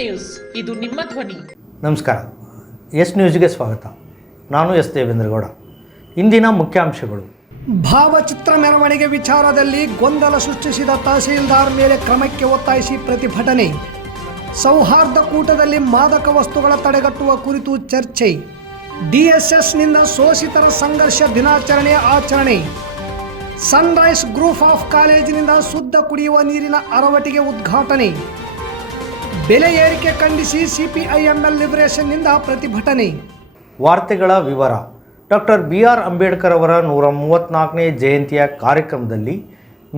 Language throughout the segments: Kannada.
ನ್ಯೂಸ್, ಇದು ನಿಮ್ಮ ಧ್ವನಿ. ನಮಸ್ಕಾರ. ಎಸ್ ನ್ಯೂಸ್ಗೆ ಸ್ವಾಗತ. ನಾನು ಎಸ್ ದೇವೇಂದ್ರಗೌಡ. ಇಂದಿನ ಮುಖ್ಯಾಂಶಗಳು. ಭಾವಚಿತ್ರ ಮೆರವಣಿಗೆ ವಿಚಾರದಲ್ಲಿ ಗೊಂದಲ ಸೃಷ್ಟಿಸಿದ ತಹಸೀಲ್ದಾರ್ ಮೇಲೆ ಕ್ರಮಕ್ಕೆ ಒತ್ತಾಯಿಸಿ ಪ್ರತಿಭಟನೆ. ಸೌಹಾರ್ದ ಕೂಟದಲ್ಲಿ ಮಾದಕ ವಸ್ತುಗಳ ತಡೆಗಟ್ಟುವ ಕುರಿತು ಚರ್ಚೆ. DSSನಿಂದ ಶೋಷಿತರ ಸಂಘರ್ಷ ದಿನಾಚರಣೆ ಆಚರಣೆ. ಸನ್ರೈಸ್ ಗ್ರೂಪ್ ಆಫ್ ಕಾಲೇಜಿನಿಂದ ಶುದ್ಧ ಕುಡಿಯುವ ನೀರಿನ ಅರವಟಿಗೆ ಉದ್ಘಾಟನೆ. ಬೆಲೆ ಏರಿಕೆ ಖಂಡಿಸಿ CPIML ಲಿಬರೇಷನ್ನಿಂದ ಪ್ರತಿಭಟನೆ. ವಾರ್ತೆಗಳ ವಿವರ. ಡಾಕ್ಟರ್ BR ಅಂಬೇಡ್ಕರ್ ಅವರ 134ನೇ ಜಯಂತಿಯ ಕಾರ್ಯಕ್ರಮದಲ್ಲಿ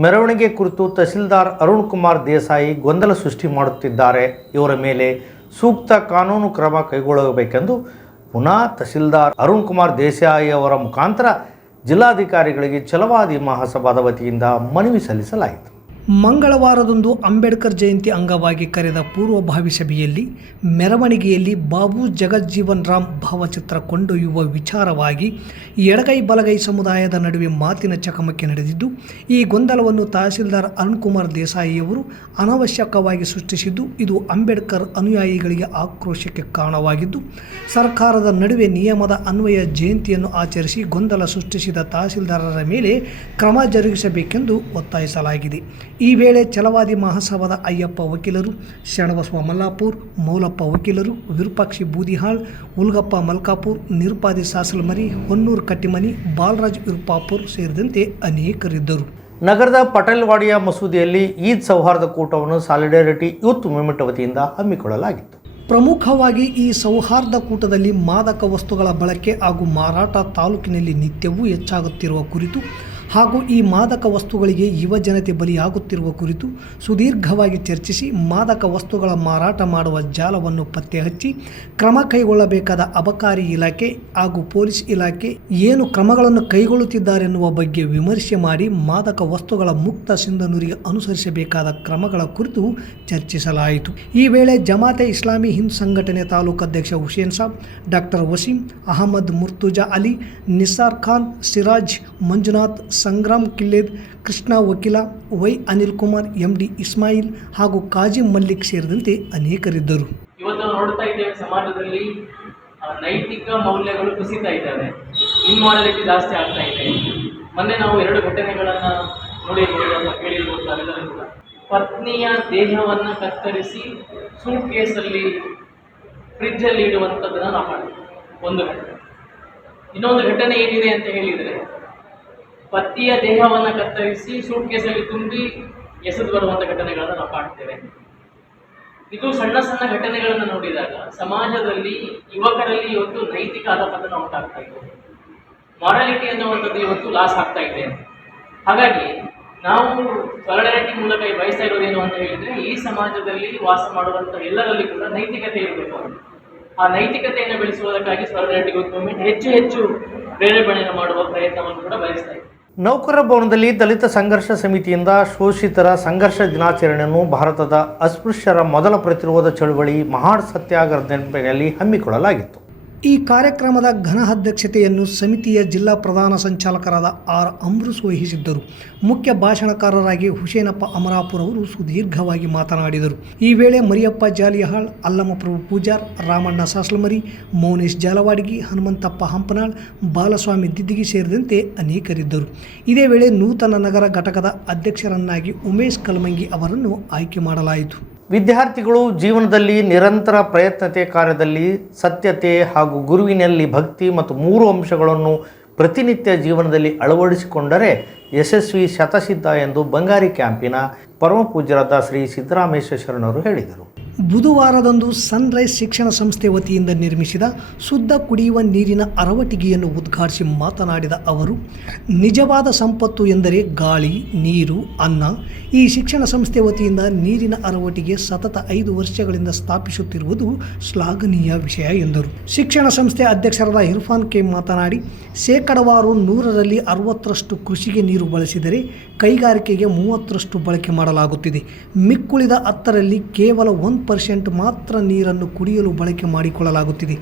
ಮೆರವಣಿಗೆ ಕುರಿತು ತಹಸೀಲ್ದಾರ್ ಅರುಣ್ ಕುಮಾರ್ ದೇಸಾಯಿ ಗೊಂದಲ ಸೃಷ್ಟಿ ಮಾಡುತ್ತಿದ್ದಾರೆ. ಇವರ ಮೇಲೆ ಸೂಕ್ತ ಕಾನೂನು ಕ್ರಮ ಕೈಗೊಳ್ಳಬೇಕೆಂದು ಪುನಃ ತಹಸೀಲ್ದಾರ್ ಅರುಣ್ ಕುಮಾರ್ ದೇಸಾಯಿ ಅವರ ಮುಖಾಂತರ ಜಿಲ್ಲಾಧಿಕಾರಿಗಳಿಗೆ ಛಲವಾದಿ ಮಹಾಸಭಾದ ವತಿಯಿಂದ ಮನವಿ ಸಲ್ಲಿಸಲಾಯಿತು. ಮಂಗಳವಾರದಂದು ಅಂಬೇಡ್ಕರ್ ಜಯಂತಿ ಅಂಗವಾಗಿ ಕರೆದ ಪೂರ್ವಭಾವಿ ಸಭೆಯಲ್ಲಿ ಮೆರವಣಿಗೆಯಲ್ಲಿ ಬಾಬು ಜಗಜ್ಜೀವನ್ ರಾಮ್ ಭಾವಚಿತ್ರ ಕೊಂಡೊಯ್ಯುವ ವಿಚಾರವಾಗಿ ಎಡಗೈ ಬಲಗೈ ಸಮುದಾಯದ ನಡುವೆ ಮಾತಿನ ಚಕಮಕಿ ನಡೆದಿದ್ದು, ಈ ಗೊಂದಲವನ್ನು ತಹಸೀಲ್ದಾರ್ ಅರುಣ್ ಕುಮಾರ್ ದೇಸಾಯಿಯವರು ಅನವಶ್ಯಕವಾಗಿ ಸೃಷ್ಟಿಸಿದ್ದು, ಇದು ಅಂಬೇಡ್ಕರ್ ಅನುಯಾಯಿಗಳಿಗೆ ಆಕ್ರೋಶಕ್ಕೆ ಕಾರಣವಾಗಿದ್ದು, ಸರ್ಕಾರದ ನಡುವೆ ನಿಯಮದ ಅನ್ವಯ ಜಯಂತಿಯನ್ನು ಆಚರಿಸಿ ಗೊಂದಲ ಸೃಷ್ಟಿಸಿದ ತಹಸೀಲ್ದಾರರ ಮೇಲೆ ಕ್ರಮ ಜರುಗಿಸಬೇಕೆಂದು ಒತ್ತಾಯಿಸಲಾಗಿದೆ. ಈ ವೇಳೆ ಛಲವಾದಿ ಮಹಾಸಭಾದ ಅಯ್ಯಪ್ಪ ವಕೀಲರು, ಶರಣಬಸವ ಮಲ್ಲಾಪುರ್, ಮೌಲಪ್ಪ ವಕೀಲರು, ವಿರೂಪಾಕ್ಷಿ ಬೂದಿಹಾಳ್, ಉಲ್ಗಪ್ಪ ಮಲ್ಕಾಪುರ್, ನಿರುಪಾದಿ ಸಾಸಲಮರಿ, ಹೊನ್ನೂರು ಕಟ್ಟಿಮನಿ, ಬಾಲರಾಜ್ ವಿರೂಪಾಪುರ್ ಸೇರಿದಂತೆ ಅನೇಕರಿದ್ದರು. ನಗರದ ಪಟೇಲ್ವಾಡಿಯ ಮಸೂದಿಯಲ್ಲಿ ಈದ್ ಸೌಹಾರ್ದ ಕೂಟವನ್ನು ಸಾಲಿಡಾರಿಟಿ ಯೂತ್ ಮೂವ್ಮೆಂಟ್ ವತಿಯಿಂದ ಹಮ್ಮಿಕೊಳ್ಳಲಾಗಿತ್ತು. ಪ್ರಮುಖವಾಗಿ ಈ ಸೌಹಾರ್ದ ಕೂಟದಲ್ಲಿ ಮಾದಕ ವಸ್ತುಗಳ ಬಳಕೆ ಹಾಗೂ ಮಾರಾಟ ತಾಲೂಕಿನಲ್ಲಿ ನಿತ್ಯವೂ ಹೆಚ್ಚಾಗುತ್ತಿರುವ ಕುರಿತು ಹಾಗೂ ಈ ಮಾದಕ ವಸ್ತುಗಳಿಗೆ ಯುವ ಜನತೆ ಬಲಿಯಾಗುತ್ತಿರುವ ಕುರಿತು ಸುದೀರ್ಘವಾಗಿ ಚರ್ಚಿಸಿ ಮಾದಕ ವಸ್ತುಗಳ ಮಾರಾಟ ಮಾಡುವ ಜಾಲವನ್ನು ಪತ್ತೆ ಹಚ್ಚಿ ಕ್ರಮ ಕೈಗೊಳ್ಳಬೇಕಾದ ಅಬಕಾರಿ ಇಲಾಖೆ ಹಾಗೂ ಪೊಲೀಸ್ ಇಲಾಖೆ ಏನು ಕ್ರಮಗಳನ್ನು ಕೈಗೊಳ್ಳುತ್ತಿದ್ದಾರೆನ್ನುವ ಬಗ್ಗೆ ವಿಮರ್ಶೆ ಮಾಡಿ ಮಾದಕ ವಸ್ತುಗಳ ಮುಕ್ತ ಸಿಂಧನೂರಿಗೆ ಅನುಸರಿಸಬೇಕಾದ ಕ್ರಮಗಳ ಕುರಿತು ಚರ್ಚಿಸಲಾಯಿತು. ಈ ವೇಳೆ ಜಮಾತೆ ಇಸ್ಲಾಮಿ ಹಿಂದ್ ಸಂಘಟನೆ ತಾಲೂಕು ಅಧ್ಯಕ್ಷ ಹುಸೇನ್ ಸಾಬ್, ಡಾಕ್ಟರ್ ವಸೀಂ ಅಹಮದ್, ಮುರ್ತುಜಾ ಅಲಿ, ನಿಸಾರ್ ಖಾನ್, ಸಿರಾಜ್, ಮಂಜುನಾಥ್, ಸಂಗ್ರಾಮ್ ಕಿಲ್ಲೇದ್, ಕೃಷ್ಣ ವಕೀಲ, ವೈ ಅನಿಲ್ ಕುಮಾರ್, MD ಇಸ್ಮಾಯಿಲ್ ಹಾಗೂ ಕಾಜಿ ಮಲ್ಲಿಕ್ ಸೇರಿದಂತೆ ಅನೇಕರಿದ್ದರು. ಇವತ್ತು ನೋಡ್ತಾ ಇದ್ದೇವೆ, ಸಮಾಜದಲ್ಲಿ ನೈತಿಕ ಮೌಲ್ಯಗಳು ಕುಸಿತಾ ಇದ್ದಾವೆ, ಇನ್ಮಾರಾಲಿಟಿ ಜಾಸ್ತಿ ಆಗ್ತಾ ಇದೆ. ಮೊನ್ನೆ ನಾವು 2 ಘಟನೆಗಳನ್ನು ಕೇಳಿರ್ಬೋದು ತಾವೆಲ್ಲರೂ ಕೂಡ. ಪತ್ನಿಯ ದೇಹವನ್ನು ಕತ್ತರಿಸಿ ಸೂಟ್ ಕೇಸಲ್ಲಿ ಫ್ರಿಡ್ಜಲ್ಲಿ ಇಡುವಂಥದ್ದನ್ನು ನಾವು ಮಾಡ್ತೀವಿ, ಒಂದು ಘಟನೆ. ಇನ್ನೊಂದು ಘಟನೆ ಏನಿದೆ ಅಂತ ಹೇಳಿದರೆ, ಪತಿಯ ದೇಹವನ್ನು ಕತ್ತರಿಸಿ ಸೂಟ್ ಕೇಸಲ್ಲಿ ತುಂಬಿ ಎಸೆದು ಬರುವಂಥ ಘಟನೆಗಳನ್ನು ನಾವು ಕಾಣ್ತೇವೆ. ಇದು ಸಣ್ಣ ಸಣ್ಣ ಘಟನೆಗಳನ್ನು ನೋಡಿದಾಗ ಸಮಾಜದಲ್ಲಿ ಯುವಕರಲ್ಲಿ ಇವತ್ತು ನೈತಿಕ ಅಧಪತನ ಉಂಟಾಗ್ತಾ ಇದೆ, ಮಾರಾಲಿಟಿ ಅನ್ನುವಂಥದ್ದು ಇವತ್ತು ಲಾಸ್ ಆಗ್ತಾ ಇದೆ. ಹಾಗಾಗಿ ನಾವು ಸಾಲಿಡಾರಿಟಿ ಮೂಲಕ ಬಯಸ್ತಾ ಇರೋದೇನು ಅಂತ ಹೇಳಿದರೆ, ಈ ಸಮಾಜದಲ್ಲಿ ವಾಸ ಮಾಡುವಂಥ ಎಲ್ಲರಲ್ಲಿ ಕೂಡ ನೈತಿಕತೆ ಇರಬೇಕು. ಆ ನೈತಿಕತೆಯನ್ನು ಬೆಳೆಸುವುದಕ್ಕಾಗಿ ಸಾಲಿಡಾರಿಟಿ ಯೂತ್ ಮೂವ್ಮೆಂಟ್ ಹೆಚ್ಚು ಹೆಚ್ಚು ಪ್ರೇರೇಪಣೆಯನ್ನು ಮಾಡುವ ಪ್ರಯತ್ನವನ್ನು ಕೂಡ ಬಯಸ್ತಾ ಇದೆ. ನೌಕರ ಭವನದಲ್ಲಿ ದಲಿತ ಸಂಘರ್ಷ ಸಮಿತಿಯಿಂದ ಶೋಷಿತರ ಸಂಘರ್ಷ ದಿನಾಚರಣೆಯನ್ನು ಭಾರತದ ಅಸ್ಪೃಶ್ಯರ ಮೊದಲ ಪ್ರತಿರೋಧ ಚಳವಳಿ ಮಹಾನ್ ಸತ್ಯಾಗ್ರಹ ನೆನಪಿನಲ್ಲಿ ಹಮ್ಮಿಕೊಳ್ಳಲಾಗಿತ್ತು. ಈ ಕಾರ್ಯಕ್ರಮದ ಘನ ಅಧ್ಯಕ್ಷತೆಯನ್ನು ಸಮಿತಿಯ ಜಿಲ್ಲಾ ಪ್ರಧಾನ ಸಂಚಾಲಕರಾದ R. ಅಮ್ರುಸ್ ವಹಿಸಿದ್ದರು. ಮುಖ್ಯ ಭಾಷಣಕಾರರಾಗಿ ಹುಸೇನಪ್ಪ ಅಮರಾಪುರ್ ಅವರು ಸುದೀರ್ಘವಾಗಿ ಮಾತನಾಡಿದರು. ಈ ವೇಳೆ ಮರಿಯಪ್ಪ ಜಾಲಿಹಾಳ್, ಅಲ್ಲಮಪ್ರಭು ಪೂಜಾರ್, ರಾಮಣ್ಣ ಸಾಸ್ಲಮರಿ, ಮೌನೇಶ್ ಜಾಲವಾಡಿಗಿ, ಹನುಮಂತಪ್ಪ ಹಂಪನಾಳ್, ಬಾಲಸ್ವಾಮಿ ದಿದ್ದಿಗಿ ಸೇರಿದಂತೆ ಅನೇಕರಿದ್ದರು. ಇದೇ ವೇಳೆ ನೂತನ ನಗರ ಘಟಕದ ಅಧ್ಯಕ್ಷರನ್ನಾಗಿ ಉಮೇಶ್ ಕಲ್ಮಂಗಿ ಅವರನ್ನು ಆಯ್ಕೆ ಮಾಡಲಾಯಿತು. ವಿದ್ಯಾರ್ಥಿಗಳು ಜೀವನದಲ್ಲಿ ನಿರಂತರ ಪ್ರಯತ್ನತೆ ಕಾರ್ಯದಲ್ಲಿ ಸತ್ಯತೆ ಹಾಗೂ ಗುರುವಿನಲ್ಲಿ ಭಕ್ತಿ ಮತ್ತು 3 ಅಂಶಗಳನ್ನು ಪ್ರತಿನಿತ್ಯ ಜೀವನದಲ್ಲಿ ಅಳವಡಿಸಿಕೊಂಡರೆ ಯಶಸ್ವಿ ಶತಸಿದ್ಧ ಎಂದು ಬಂಗಾರಿ ಕ್ಯಾಂಪಿನ ಪರಮಪೂಜ್ಯರಾದ ಶ್ರೀ ಸಿದ್ದರಾಮೇಶ್ವರ ಶರಣರು ಹೇಳಿದರು. ಬುಧವಾರದಂದು ಸನ್ರೈಸ್ ಶಿಕ್ಷಣ ಸಂಸ್ಥೆ ವತಿಯಿಂದ ನಿರ್ಮಿಸಿದ ಶುದ್ಧ ಕುಡಿಯುವ ನೀರಿನ ಅರವಟಿಗೆಯನ್ನು ಉದ್ಘಾಟಿಸಿ ಮಾತನಾಡಿದ ಅವರು, ನಿಜವಾದ ಸಂಪತ್ತು ಎಂದರೆ ಗಾಳಿ, ನೀರು, ಅನ್ನ. ಈ ಶಿಕ್ಷಣ ಸಂಸ್ಥೆ ವತಿಯಿಂದ ನೀರಿನ ಅರವಟಿಗೆ ಸತತ 5 ವರ್ಷಗಳಿಂದ ಸ್ಥಾಪಿಸುತ್ತಿರುವುದು ಶ್ಲಾಘನೀಯ ವಿಷಯ ಎಂದರು. ಶಿಕ್ಷಣ ಸಂಸ್ಥೆ ಅಧ್ಯಕ್ಷರಾದ ಇರ್ಫಾನ್ ಕೆ ಮಾತನಾಡಿ, ಶೇಕಡವಾರು 100ರಲ್ಲಿ 60ರಷ್ಟು ಕೃಷಿಗೆ ನೀರು ಬಳಸಿದರೆ ಕೈಗಾರಿಕೆಗೆ 30ರಷ್ಟು ಬಳಕೆ ಮಾಡಲಾಗುತ್ತಿದೆ. ಮಿಕ್ಕುಳಿದ 10ರಲ್ಲಿ ಕೇವಲ 1% 20% ಮಾತ್ರ ನೀರನ್ನು ಕುಡಿಯಲು ಬಳಕೆ ಮಾಡಿಕೊಳ್ಳಲಾಗುತ್ತಿದೆ.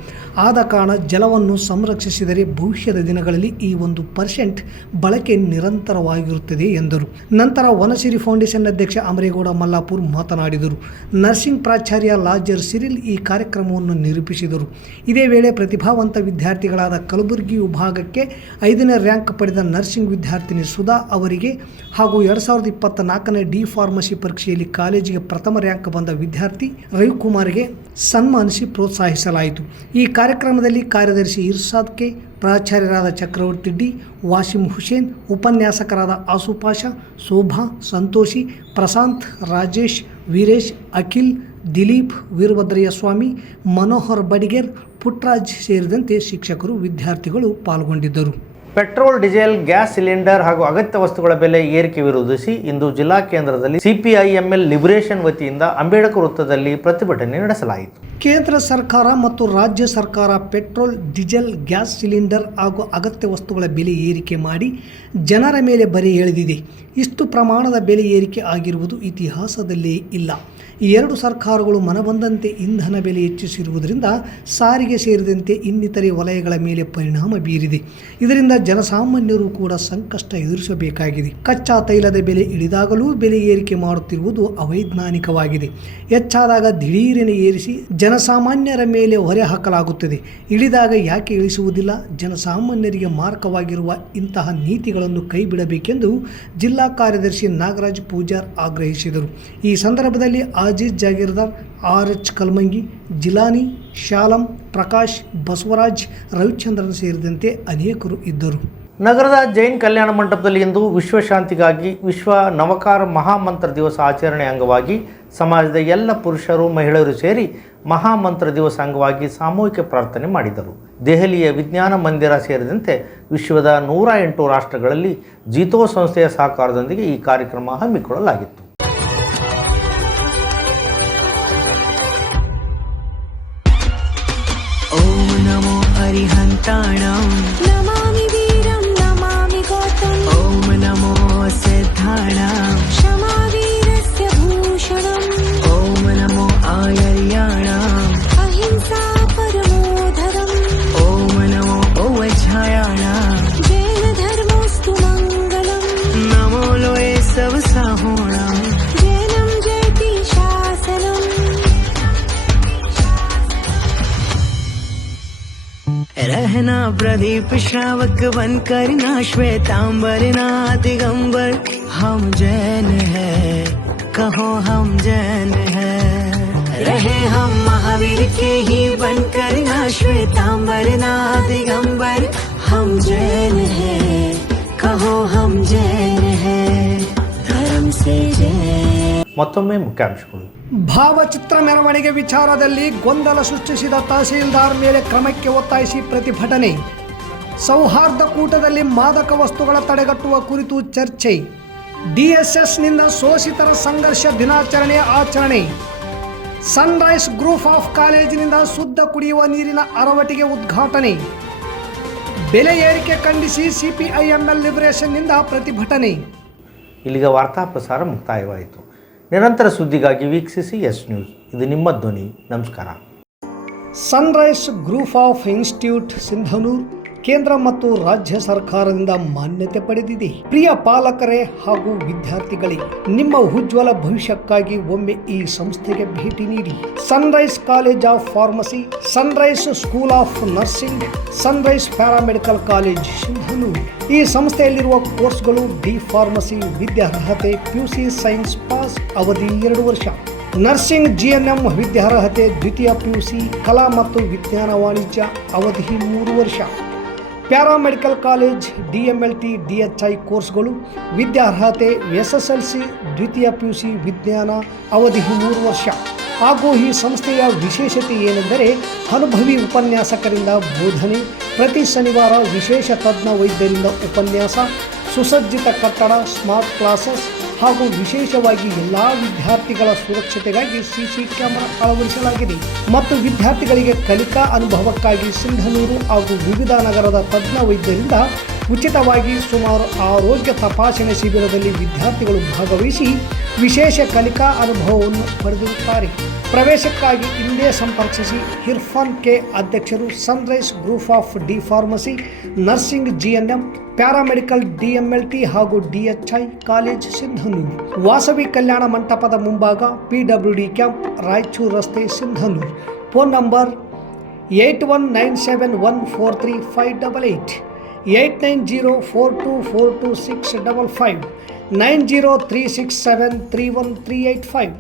ಆದ ಕಾರಣ ಜಲವನ್ನು ಸಂರಕ್ಷಿಸಿದರೆ ಭವಿಷ್ಯದ ದಿನಗಳಲ್ಲಿ ಈ 1% ಬಳಕೆ ನಿರಂತರವಾಗಿರುತ್ತದೆ ಎಂದರು. ನಂತರ ವನಸಿರಿ ಫೌಂಡೇಶನ್ ಅಧ್ಯಕ್ಷ ಅಮರೇಗೌಡ ಮಲ್ಲಾಪುರ್ ಮಾತನಾಡಿದರು. ನರ್ಸಿಂಗ್ ಪ್ರಾಚಾರ್ಯ ಲಾಜರ್ ಸಿರಿಲ್ ಈ ಕಾರ್ಯಕ್ರಮವನ್ನು ನಿರೂಪಿಸಿದರು. ಇದೇ ವೇಳೆ ಪ್ರತಿಭಾವಂತ ವಿದ್ಯಾರ್ಥಿಗಳಾದ ಕಲಬುರಗಿ ವಿಭಾಗಕ್ಕೆ 5ನೇ ರ್ಯಾಂಕ್ ಪಡೆದ ನರ್ಸಿಂಗ್ ವಿದ್ಯಾರ್ಥಿನಿ ಸುಧಾ ಅವರಿಗೆ ಹಾಗೂ 2024ನೇ ಡಿ ಫಾರ್ಮಸಿ ಪರೀಕ್ಷೆಯಲ್ಲಿ ಕಾಲೇಜಿಗೆ ಪ್ರಥಮ ರ್ಯಾಂಕ್ ಬಂದ ವಿದ್ಯಾರ್ಥಿ ರವಿಕುಮಾರ್ಗೆ ಸನ್ಮಾನಿಸಿ ಪ್ರೋತ್ಸಾಹಿಸಲಾಯಿತು. ಈ ಕಾರ್ಯಕ್ರಮದಲ್ಲಿ ಕಾರ್ಯದರ್ಶಿ ಇರ್ಷಾದ್ ಕೆ, ಪ್ರಾಚಾರ್ಯರಾದ ಚಕ್ರವರ್ತಿ ಡಿ, ವಾಸಿಂ ಹುಸೇನ್, ಉಪನ್ಯಾಸಕರಾದ ಆಸುಪಾಷ, ಶೋಭಾ, ಸಂತೋಷಿ, ಪ್ರಶಾಂತ್, ರಾಜೇಶ್, ವೀರೇಶ್, ಅಖಿಲ್, ದಿಲೀಪ್, ವೀರಭದ್ರಯ್ಯ ಸ್ವಾಮಿ, ಮನೋಹರ್ ಬಡಿಗೇರ್, ಪುಟ್ರಾಜ್ ಸೇರಿದಂತೆ ಶಿಕ್ಷಕರು, ವಿದ್ಯಾರ್ಥಿಗಳು ಪಾಲ್ಗೊಂಡಿದ್ದರು. ಪೆಟ್ರೋಲ್, ಡೀಸೆಲ್, ಗ್ಯಾಸ್ ಸಿಲಿಂಡರ್ ಹಾಗೂ ಅಗತ್ಯ ವಸ್ತುಗಳ ಬೆಲೆ ಏರಿಕೆ ವಿರೋಧಿಸಿ ಇಂದು ಜಿಲ್ಲಾ ಕೇಂದ್ರದಲ್ಲಿ ಸಿಪಿಐಎಂಎಲ್ ಲಿಬರೇಷನ್ ವತಿಯಿಂದ ಅಂಬೇಡ್ಕರ್ ವೃತ್ತದಲ್ಲಿ ಪ್ರತಿಭಟನೆ ನಡೆಸಲಾಯಿತು. ಕೇಂದ್ರ ಸರ್ಕಾರ ಮತ್ತು ರಾಜ್ಯ ಸರ್ಕಾರ ಪೆಟ್ರೋಲ್, ಡೀಸೆಲ್, ಗ್ಯಾಸ್ ಸಿಲಿಂಡರ್ ಹಾಗೂ ಅಗತ್ಯ ವಸ್ತುಗಳ ಬೆಲೆ ಏರಿಕೆ ಮಾಡಿ ಜನರ ಮೇಲೆ ಬರೆ ಎಳೆದಿದೆ. ಇಷ್ಟು ಪ್ರಮಾಣದ ಬೆಲೆ ಏರಿಕೆ ಆಗಿರುವುದು ಇತಿಹಾಸದಲ್ಲೇ ಇಲ್ಲ. ಈ ಎರಡು ಸರ್ಕಾರಗಳು ಮನಬಂದಂತೆ ಇಂಧನ ಬೆಲೆ ಹೆಚ್ಚಿಸಿರುವುದರಿಂದ ಸಾರಿಗೆ ಸೇರಿದಂತೆ ಇನ್ನಿತರೆ ವಲಯಗಳ ಮೇಲೆ ಪರಿಣಾಮ ಬೀರಿದೆ. ಇದರಿಂದ ಜನಸಾಮಾನ್ಯರು ಕೂಡ ಸಂಕಷ್ಟ ಎದುರಿಸಬೇಕಾಗಿದೆ. ಕಚ್ಚಾ ತೈಲದ ಬೆಲೆ ಇಳಿದಾಗಲೂ ಬೆಲೆ ಏರಿಕೆ ಮಾಡುತ್ತಿರುವುದು ಅವೈಜ್ಞಾನಿಕವಾಗಿದೆ. ಹೆಚ್ಚಾದಾಗ ದಿಢೀರನೆ ಏರಿಸಿ ಜನಸಾಮಾನ್ಯರ ಮೇಲೆ ಹೊರೆ ಹಾಕಲಾಗುತ್ತದೆ. ಇಳಿದಾಗ ಯಾಕೆ ಇಳಿಸುವುದಿಲ್ಲ? ಜನಸಾಮಾನ್ಯರಿಗೆ ಮಾರಕವಾಗಿರುವ ಇಂತಹ ನೀತಿಗಳನ್ನು ಕೈಬಿಡಬೇಕೆಂದು ಜಿಲ್ಲಾ ಕಾರ್ಯದರ್ಶಿ ನಾಗರಾಜ್ ಪೂಜಾರ್ ಆಗ್ರಹಿಸಿದರು. ಈ ಸಂದರ್ಭದಲ್ಲಿ ಅಜೀಜ್ ಜಾಗೀರ್ದಾರ್, RH ಕಲ್ಮಂಗಿ, ಜಿಲಾನಿ, ಶಾಲಂ, ಪ್ರಕಾಶ್, ಬಸವರಾಜ್, ರವಿಚಂದ್ರನ್ ಸೇರಿದಂತೆ ಅನೇಕರು ಇದ್ದರು. ನಗರದ ಜೈನ್ ಕಲ್ಯಾಣ ಮಂಟಪದಲ್ಲಿ ಇಂದು ವಿಶ್ವಶಾಂತಿಗಾಗಿ ವಿಶ್ವ ನವಕಾರ ಮಹಾಮಂತ್ರ ದಿವಸ ಆಚರಣೆ ಅಂಗವಾಗಿ ಸಮಾಜದ ಎಲ್ಲ ಪುರುಷರು, ಮಹಿಳೆಯರು ಸೇರಿ ಮಹಾಮಂತ್ರ ದಿವಸ ಅಂಗವಾಗಿ ಸಾಮೂಹಿಕ ಪ್ರಾರ್ಥನೆ ಮಾಡಿದರು. ದೆಹಲಿಯ ವಿಜ್ಞಾನ ಮಂದಿರ ಸೇರಿದಂತೆ ವಿಶ್ವದ 108 ರಾಷ್ಟ್ರಗಳಲ್ಲಿ ಜೀತೋ ಸಂಸ್ಥೆಯ ಸಹಕಾರದೊಂದಿಗೆ ಈ ಕಾರ್ಯಕ್ರಮ ಹಮ್ಮಿಕೊಳ್ಳಲಾಗಿತ್ತು. ಓಂ ನಮೋ ಅರಿಹಂತಾಣಂ ನಮಾಮಿ ವೀರಂ ನಮಾಮಿ ಗೌತಂ ಓಂ ನಮೋ ಸಿದ್ಧಾಣಂ ಕ್ಷಮಾ ವೀರಸ್ಯ ಭೂಷಣಂ ಓಂ ನಮೋ ಆಯರ್ಯಾಣಂ ಅಹಿಂಸಾ ಪರಮೋ ಧರ್ಮಂ ಓಂ ನಮೋ ಓವಜ್ಜಾಯಾಣಂ ಜೈನ ಧರ್ಮೋಸ್ತು ಮಂಗಲಂ ನಮೋ ಲೋಯೆ ಸವ ಸಾಹೋಣಂ ಜೈನಂ ಜಯತಿ ಶಾಸನಂ रहना प्रदीप श्रावक बनकर ना श्वेतांबर ना दिगंबर हम जैन है कहो हम जैन है रहे हम महावीर के ही बनकर ना श्वेतांबर ना दिगंबर हम जैन है कहो हम जैन है धर्म से जैन. ಮತ್ತೊಮ್ಮೆ ಮುಖ್ಯಾಂಶಗಳು. ಭಾವಚಿತ್ರ ಮೆರವಣಿಗೆ ವಿಚಾರದಲ್ಲಿ ಗೊಂದಲ ಸೃಷ್ಟಿಸಿದ ತಹಸೀಲ್ದಾರ್ ಮೇಲೆ ಕ್ರಮಕ್ಕೆ ಒತ್ತಾಯಿಸಿ ಪ್ರತಿಭಟನೆ. ಸೌಹಾರ್ದ ಕೂಟದಲ್ಲಿ ಮಾದಕ ವಸ್ತುಗಳ ತಡೆಗಟ್ಟುವ ಕುರಿತು ಚರ್ಚೆ. DSSನಿಂದ ಶೋಷಿತರ ಸಂಘರ್ಷ ದಿನಾಚರಣೆ ಆಚರಣೆ. ಸನ್ರೈಸ್ ಗ್ರೂಪ್ ಆಫ್ ಕಾಲೇಜಿನಿಂದ ಶುದ್ಧ ಕುಡಿಯುವ ನೀರಿನ ಅರವಟಿಗೆ ಉದ್ಘಾಟನೆ. ಬೆಲೆ ಏರಿಕೆ ಖಂಡಿಸಿ CPIML ಲಿಬರೇಷನ್ನಿಂದ ಪ್ರತಿಭಟನೆ. ಇಲ್ಲಿಗ ವಾರ್ತಾ ಪ್ರಸಾರ ಮುಕ್ತಾಯವಾಯಿತು. ನಿರಂತರ ಸುದ್ದಿಗಾಗಿ ವೀಕ್ಷಿಸಿ ಎಸ್ ನ್ಯೂಸ್. ಇದು ನಿಮ್ಮ ಧ್ವನಿ. ನಮಸ್ಕಾರ. Sunrise group of institute Sindhanur ಕೇಂದ್ರ ಮತ್ತು ರಾಜ್ಯ ಸರ್ಕಾರದಿಂದ ಮಾನ್ಯತೆ ಪಡೆದಿದೆ. ಪ್ರಿಯ ಪಾಲಕರೇ ಹಾಗೂ ವಿದ್ಯಾರ್ಥಿಗಳೇ, ನಿಮ್ಮ ಉಜ್ವಲ ಭವಿಷ್ಯಕ್ಕಾಗಿ ಒಮ್ಮೆ ಈ ಸಂಸ್ಥೆಗೆ ಭೇಟಿ ನೀಡಿ. Sunrise college of pharmacy, Sunrise school of nursing, Sunrise paramedical college Sindhanur. ಈ ಸಂಸ್ಥೆಯಲ್ಲಿರುವ ಕೋರ್ಸ್ಗಳು ಡಿ ಫಾರ್ಮಸಿ ವಿದ್ಯಾರ್ಹತೆ PUC ಸೈನ್ಸ್ ಪಾಸ್ ಅವಧಿ 2 ವರ್ಷ, ನರ್ಸಿಂಗ್ GNM ವಿದ್ಯಾರ್ಹತೆ ದ್ವಿತೀಯ PUC, ಕಲಾ ಮತ್ತು ವಿಜ್ಞಾನ ವಾಣಿಜ್ಯ ಅವಧಿ 3 ವರ್ಷ, ಪ್ಯಾರಾಮೆಡಿಕಲ್ ಕಾಲೇಜ್ DMLT DHI ಕೋರ್ಸ್ಗಳು ವಿದ್ಯಾರ್ಹತೆ SSLC ದ್ವಿತೀಯ PUC ವಿಜ್ಞಾನ ಅವಧಿ 3 ವರ್ಷ. ಹಾಗೂ ಈ ಸಂಸ್ಥೆಯ ವಿಶೇಷತೆ ಏನೆಂದರೆ ಅನುಭವಿ ಉಪನ್ಯಾಸಕರಿಂದ ಬೋಧನೆ, ಪ್ರತಿ ಶನಿವಾರ ವಿಶೇಷ ತಜ್ಞ ವೈದ್ಯರಿಂದ ಉಪನ್ಯಾಸ, ಸುಸಜ್ಜಿತ ಕಟ್ಟಡ, ಸ್ಮಾರ್ಟ್ ಕ್ಲಾಸಸ್ ಹಾಗೂ ವಿಶೇಷವಾಗಿ ಎಲ್ಲ ವಿದ್ಯಾರ್ಥಿಗಳ ಸುರಕ್ಷತೆಗಾಗಿ CC ಕ್ಯಾಮೆರಾ ಅಳವಡಿಸಲಾಗಿದೆ. ಮತ್ತು ವಿದ್ಯಾರ್ಥಿಗಳಿಗೆ ಕಲಿಕಾ ಅನುಭವಕ್ಕಾಗಿ ಸಿಂಧನೂರು ಹಾಗೂ ವಿವಿಧ ನಗರದ ತಜ್ಞ ವೈದ್ಯರಿಂದ ಉಚಿತವಾಗಿ ಸುಮಾರು ಆರೋಗ್ಯ ತಪಾಸಣೆ ಶಿಬಿರದಲ್ಲಿ ವಿದ್ಯಾರ್ಥಿಗಳು ಭಾಗವಹಿಸಿ ವಿಶೇಷ ಕಲಿಕಾ ಅನುಭವವನ್ನು ಪಡೆದಿರುತ್ತಾರೆ. ಪ್ರವೇಶಕ್ಕಾಗಿ ಹಿಂದೆ ಸಂಪರ್ಕಿಸಿ. ಇರ್ಫಾನ್ ಕೆ, ಅಧ್ಯಕ್ಷರು, Sunrise group of D pharmacy, nursing GNM, paramedical DMLT ಹಾಗೂ DHI ಕಾಲೇಜ್ ಸಿಂಧನೂರು. ವಾಸವಿ ಕಲ್ಯಾಣ ಮಂಟಪದ ಮುಂಭಾಗ, PWD ಕ್ಯಾಂಪ್, ರಾಯಚೂರು ರಸ್ತೆ, ಸಿಂಧನೂರು. Phone number 8197143588, 8904242655, 9036731385.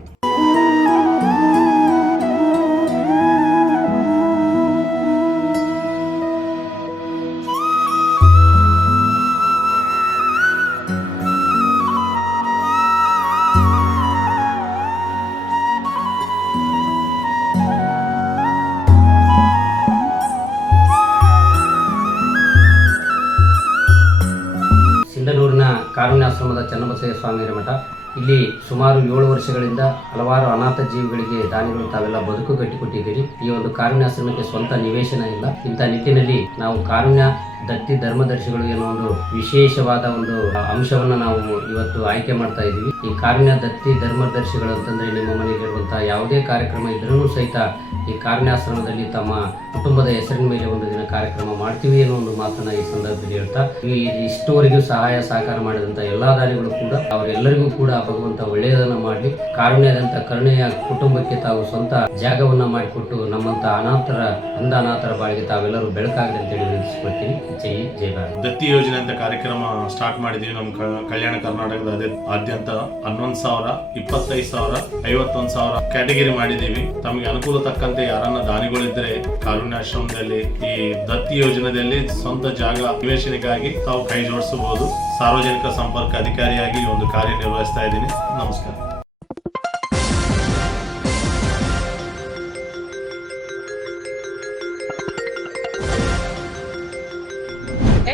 ಸಿಂಧನೂರಿನ ಕಾರುಣ್ಯಾಶ್ರಮದ ಚನ್ನಬಸಯ್ಯ ಸ್ವಾಮಿಯರ ಮಠ. ಇಲ್ಲಿ ಸುಮಾರು 7 ವರ್ಷಗಳಿಂದ ಹಲವಾರು ಅನಾಥ ಜೀವಿಗಳಿಗೆ ದಾನಿಗಳು ತಾವೆಲ್ಲ ಬದುಕು ಕಟ್ಟಿಕೊಟ್ಟಿದ್ದೀರಿ. ಈ ಒಂದು ಕಾರುಣ್ಯಾಶ್ರಮಕ್ಕೆ ಸ್ವಂತ ನಿವೇಶನ ಇಲ್ಲ. ಇಂಥ ನಿಟ್ಟಿನಲ್ಲಿ ನಾವು ಕಾರುಣ್ಯ ದತ್ತಿ ಧರ್ಮದರ್ಶಿಗಳು ಎನ್ನುವ ಒಂದು ವಿಶೇಷವಾದ ಒಂದು ಅಂಶವನ್ನು ನಾವು ಇವತ್ತು ಆಯ್ಕೆ ಮಾಡ್ತಾ ಇದ್ದೀವಿ. ಈ ಕಾರುಣ್ಯ ದತ್ತಿ ಧರ್ಮದರ್ಶಿಗಳು ಅಂತಂದ್ರೆ ನಿಮ್ಮ ಮನೆಯಲ್ಲಿರುವಂತಹ ಯಾವುದೇ ಕಾರ್ಯಕ್ರಮ ಇದ್ರೂ ಸಹಿತ ಈ ಕಾರುಣ್ಯಾಶ್ರಮದಲ್ಲಿ ತಮ್ಮ ಕುಟುಂಬದ ಹೆಸರಿನ ಮೇಲೆ ಒಂದು ದಿನ ಕಾರ್ಯಕ್ರಮ ಮಾಡ್ತೀವಿ ಅನ್ನೋ ಒಂದು ಮಾತನ್ನ ಈ ಸಂದರ್ಭದಲ್ಲಿ ಹೇಳ್ತಾ, ಇಷ್ಟುವರೆಗೂ ಸಹಾಯ ಸಹಕಾರ ಮಾಡಿದಂತ ಎಲ್ಲಾ ದಾನಿಗಳು ಕೂಡ ಅವರೆಲ್ಲರಿಗೂ ಕೂಡ ಭಗವಂತ ಒಳ್ಳೆಯದನ್ನ ಮಾಡಲಿ. ಕಾರುಣ್ಯದಂತ ಕರುಣೆಯ ಕುಟುಂಬಕ್ಕೆ ತಾವು ಸ್ವಂತ ಜಾಗವನ್ನ ಮಾಡಿಕೊಟ್ಟು ನಮ್ಮಂತ ಅನಾಥರ ಬಾಳಿಗೆ ತಾವೆಲ್ಲರೂ ಬೆಳಕಾಗಲಿ ಅಂತೇಳಿ ವಿನಂತಿಸ್ಕೊಳ್ತೀನಿ. ಜೈ ಜೈ ಭಾರತ್. ದತ್ತಿ ಯೋಜನೆ ಅಂತ ಕಾರ್ಯಕ್ರಮ ಸ್ಟಾರ್ಟ್ ಮಾಡಿದೀವಿ. ನಮ್ಮ ಕಲ್ಯಾಣ ಕರ್ನಾಟಕದ ಆದ್ಯಂತ 11,000, 25,000, 51,000 ಕ್ಯಾಟಗರಿ ಮಾಡಿದೀವಿ. ತಮಗೆ ಅನುಕೂಲ ತಕ್ಕಂತೆ ಯಾರನ್ನ ದಾನಿಗಳಿದ್ರೆ ಕಾರುಣ್ಯಾಶ್ರಮದಲ್ಲಿ ಈ ದತ್ತಿ ಯೋಜನೆಯಲ್ಲಿ ಸ್ವಂತ ಜಾಗ ನಿವೇಶನಕ್ಕಾಗಿ ತಾವು ಕೈ ಜೋಡಿಸಬಹುದು. ಸಾರ್ವಜನಿಕ ಸಂಪರ್ಕ ಅಧಿಕಾರಿಯಾಗಿ ಒಂದು ಕಾರ್ಯನಿರ್ವಹಿಸ್ತಾ ಇದ್ದೀನಿ. ನಮಸ್ಕಾರ.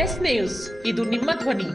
ಎಸ್ ನ್ಯೂಸ್, ಇದು ನಿಮ್ಮ ಧ್ವನಿ.